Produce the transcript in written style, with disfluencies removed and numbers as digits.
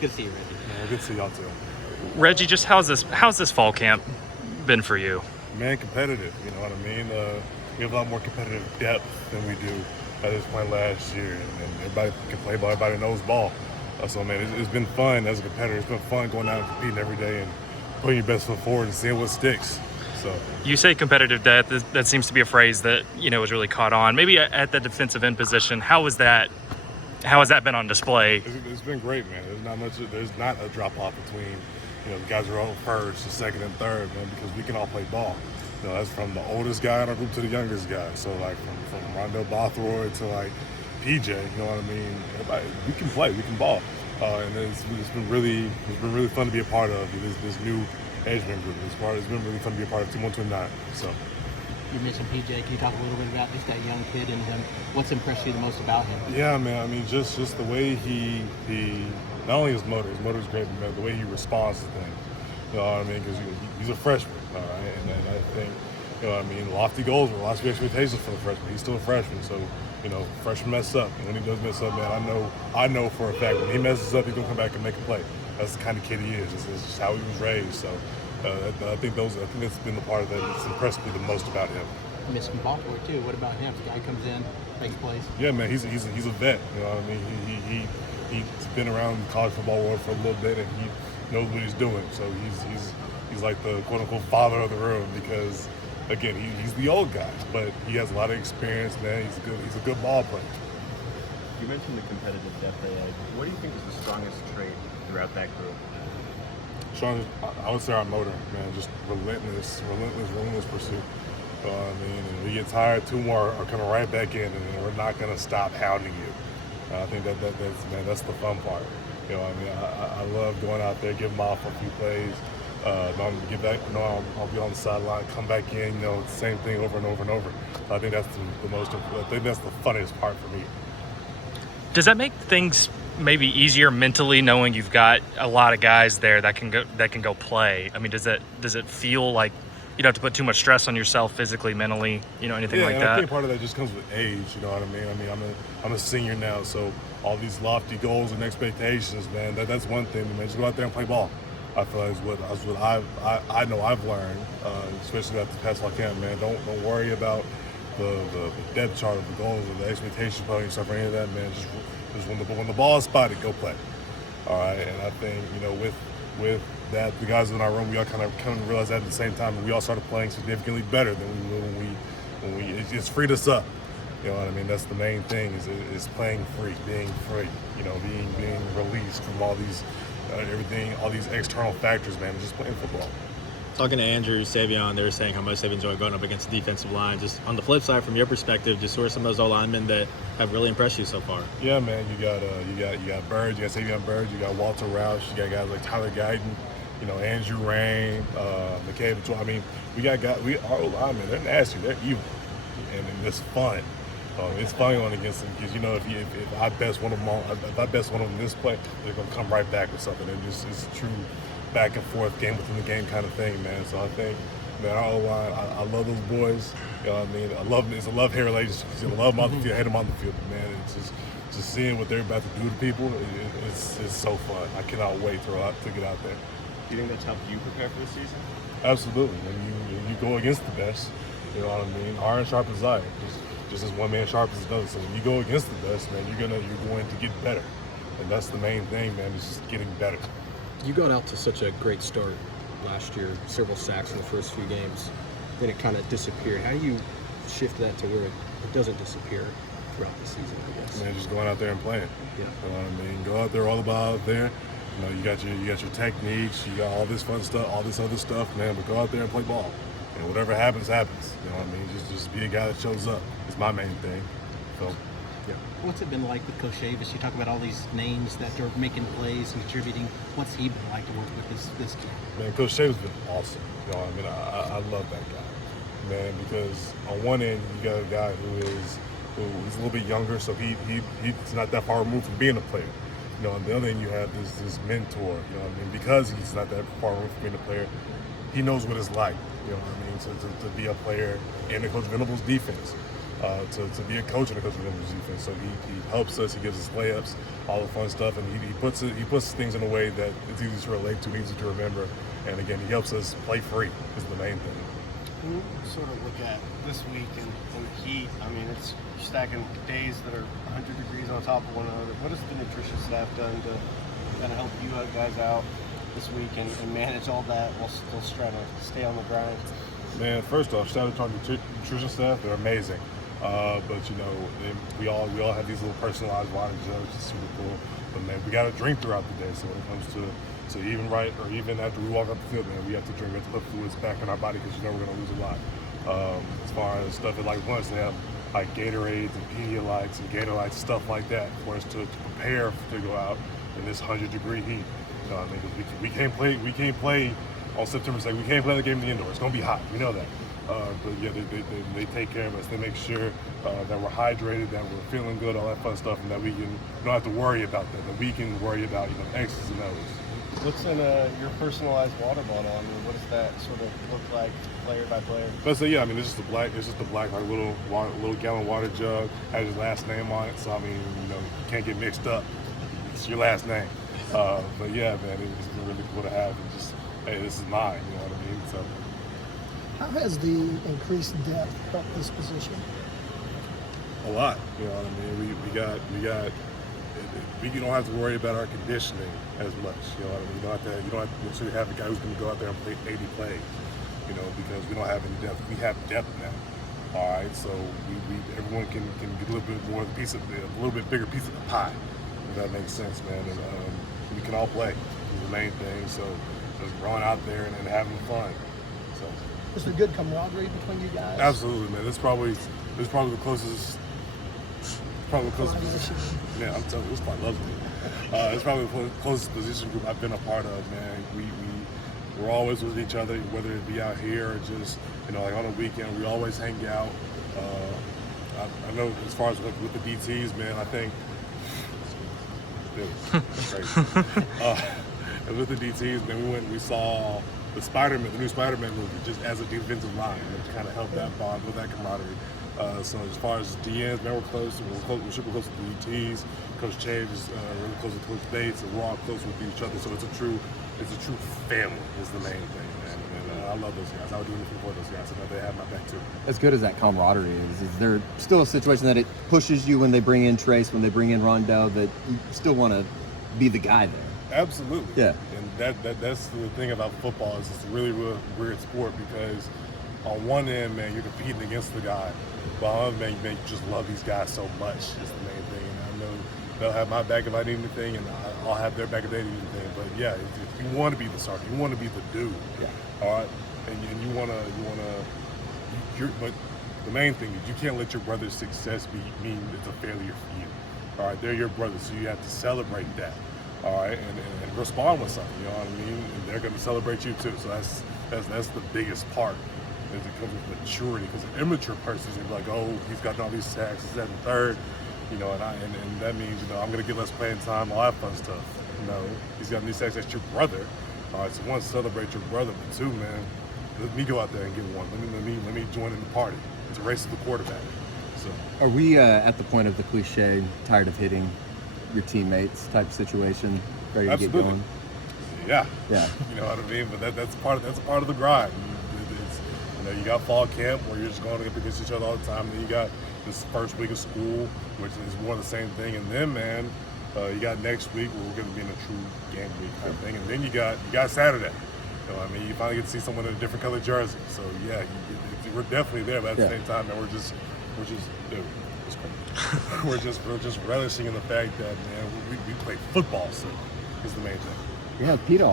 Good to see you, Reggie. Yeah, good to see y'all too. Reggie, just how's this fall camp been for you? Man, competitive. You know what I mean? We have a lot more competitive depth than we do at this point last year, and everybody can play ball. Everybody knows ball. So man, it's been fun as a competitor. It's been fun going out and competing every day and putting your best foot forward and seeing what sticks. So You say competitive depth. That seems to be a phrase that has really caught on. Maybe at the defensive end position, how has that been on display? it's been great, man. There's not a drop off between the guys who are on first, the second, and third, man, because we can all play ball. That's from the oldest guy in our group to the youngest guy. So like from Rondell Bothroyd to like PJ, you know what I mean? Everybody, we can play, we can ball, and it's been really fun to be a part of this new Edgeman group. It's been really fun to be a part of Team 129. So. You mentioned PJ. Can you talk a little bit about just that young kid and him? What's impressed you the most about him? Yeah, man. I mean, just the way he not only his motor is great, but the way he responds to things. You know what I mean? Because he's a freshman, all right? And I think, lofty goals, lofty expectations for the freshman. He's still a freshman, so freshmen mess up. And when he does mess up, man, I know for a fact when he messes up, he's gonna come back and make a play. That's the kind of kid he is. It's just how he was raised. So. I think that's been the part that's impressed me the most about him. You mentioned Baltimore too. What about him? The guy comes in, makes plays. Yeah, man, he's a vet. You know what I mean? He's been around the college football world for a little bit, and he knows what he's doing. So he's like the quote unquote father of the room because, again, he's the old guy, but he has a lot of experience, man. He's a good ball player. You mentioned the competitive depth they had. What do you think is the strongest trait throughout that group? I would say our motor, man, just relentless pursuit. If we get tired, two more are coming right back in, and we're not going to stop hounding you. I think that's the fun part. I love going out there, giving off a few plays, get back. I'll be on the sideline, come back in. It's the same thing over and over and over. I think that's the funniest part for me. Does that make things maybe easier mentally knowing you've got a lot of guys there that can go play? I mean, does it feel like you don't have to put too much stress on yourself physically, mentally, anything like that? I think part of that just comes with age, you know what I mean? I'm a senior now, so all these lofty goals and expectations, man, that's one thing, man. Just go out there and play ball. I feel like is what I know I've learned, especially at the past fall camp, man. Don't worry about the depth chart of the goals or the expectation putting yourself or any of that, man. Just when the ball is spotted, go play. All right, and I think with that, the guys in our room, we all kind of realized that at the same time, and we all started playing significantly better than we would when we it's freed us up. You know what I mean? That's the main thing is playing free, being free. Being released from all these everything, all these external factors, man. Just playing football. Talking to Andrew, Savion, they were saying how much they've enjoyed going up against the defensive line. Just on the flip side, from your perspective, just who are some of those O-linemen that have really impressed you so far? Yeah, man, you got Bird, you got Savion Bird, you got Walter Roush, you got guys like Tyler Guyton, Andrew Rain, McCabe. I mean, our O-linemen, they're nasty, they're evil, and it's fun. It's fun going against them because if I best one of them in this play, they're gonna come right back with something. It's true back and forth, game within the game kind of thing, man. So I think, man, our O-line, I love those boys. You know what I mean? It's a love-hate relationship. You love them on the field, hate them on the field, but man, it's just seeing what they're about to do to people. It's so fun. I cannot wait to get out there. Do you think that's helped you prepare for the season? Absolutely. When you go against the best, you know what I mean? Iron sharp as iron. Just as one man sharp as another. So when you go against the best, man, you're going to get better, and that's the main thing, man. It's just getting better. You got out to such a great start last year, several sacks in the first few games, then it kind of disappeared. How do you shift that to where it doesn't disappear throughout the season, I guess? Man, just going out there and playing. Yeah. You know what I mean? Go out there, all about out there. You got your techniques, you got all this fun stuff, all this other stuff, man, but go out there and play ball. And whatever happens, happens. You know what I mean? Just be a guy that shows up. It's my main thing. So. Yeah. What's it been like with Coach Davis? You talk about all these names that are making plays and contributing. What's he been like to work with this kid? Man, Coach Davis has been awesome. You know what I mean? I love that guy, man, because on one end you got a guy who's a little bit younger, so he's not that far removed from being a player. On the other end you have this mentor. You know what I mean? Because he's not that far removed from being a player, he knows what it's like. You know what I mean? To be a player in the Coach Venable's defense. to be a coach and a coach of the defense. So he helps us, he gives us layups, all the fun stuff, and he puts things in a way that it's easy to relate to, easy to remember, and again, he helps us play free is the main thing. When you sort of look at this week and the heat, I mean, it's stacking days that are 100 degrees on top of one another. What has the nutrition staff done to kind of help you guys out this week and manage all that while still trying to stay on the grind? Man, first off, shout out to our nutrition staff. They're amazing. But you know, we all have these little personalized water jugs. It's super cool. But man, we got to drink throughout the day. So when it comes to even right or even after we walk out the field, man, we have to drink. We have to put fluids back in our body because you know we're gonna lose a lot. As far as stuff at like lunch, they have like Gatorades and Pedialytes and Gatorlights, stuff like that, for us to prepare to go out in this 100-degree heat. You know what I mean? 'Cause we can't play on September 2nd. We can't play the game in the indoor. It's gonna be hot. We know that. But yeah, they take care of us. They make sure that we're hydrated, that we're feeling good, all that fun stuff, and that we don't have to worry about that we can worry about X's and O's. What's in your personalized water bottle? I mean, what does that sort of look like, player by player? But so yeah, I mean, it's just a black like little gallon water jug, has his last name on it. So I mean, you can't get mixed up. It's your last name. But yeah, man, it's really cool to have. And just, hey, this is mine. You know what I mean? So. How has the increased depth helped this position? A lot. You know what I mean? We don't have to worry about our conditioning as much. You know what I mean? You don't have to necessarily have a guy who's going to go out there and play 80 plays. Because we don't have any depth. We have depth now. All right, so everyone can get a little bit more a little bit bigger piece of the pie. If that makes sense, man. And we can all play. Is the main thing. So just going out there and having fun. So. Is there good camaraderie between you guys? Absolutely, man. This is probably the closest. Position. Yeah, I'm telling you, this part loves me. It's probably the closest position group I've been a part of, man. We're always with each other, whether it be out here or just like on a weekend. We always hang out. I know as far as with the DTs, man, I think. That's crazy. And with the DTs, man, we saw the new Spider-Man movie, just as a defensive line, to kind of help that bond with that camaraderie. So as far as DNs, man, we're close. We're super close with the DTs. Coach Chave is really close with Coach Bates, and we're all close with each other. So it's a true family is the main thing, man. And I love those guys. I would do anything for those guys. I know they have my back too. As good as that camaraderie is there still a situation that it pushes you when they bring in Trace, when they bring in Rondell, that you still want to be the guy there? Absolutely. Yeah. And that's the thing about football is it's a really weird sport because on one end, man, you're competing against the guy. But on the other end, man, you just love these guys so much is the main thing. And I know they'll have my back if I need anything, and I'll have their back if they need anything. But yeah, if you want to be the starter, you want to be the dude. Yeah. All right. And you wanna. But the main thing is you can't let your brother's success mean it's a failure for you. All right. They're your brothers, so you have to celebrate that. All right, and respond with something. You know what I mean? And they're gonna celebrate you too. So that's the biggest part. Is it comes with maturity, because an immature person is like, oh, he's got all these sacks, he's at the third, and that means I'm gonna get less playing time, all that fun stuff. He's got new sacks. That's your brother. All right, so one, celebrate your brother, but two, man, let me go out there and get one. Let me join in the party. It's a race to the quarterback. So are we at the point of the cliche, tired of hitting your teammates type situation, ready to Absolutely. get going? Yeah. Yeah. You know what I mean? But that's part of the grind. You got fall camp where you're just going up against each other all the time. And then you got this first week of school, which is more of the same thing. And then, man, you got next week where we're going to be in a true game week type thing. And then you got Saturday. You finally get to see someone in a different color jersey. So yeah, we're definitely there. But at the same time, man, we're just dude, it's crazy. we're just relishing in the fact that, man, we play football. So is the main thing. Yeah, Peter.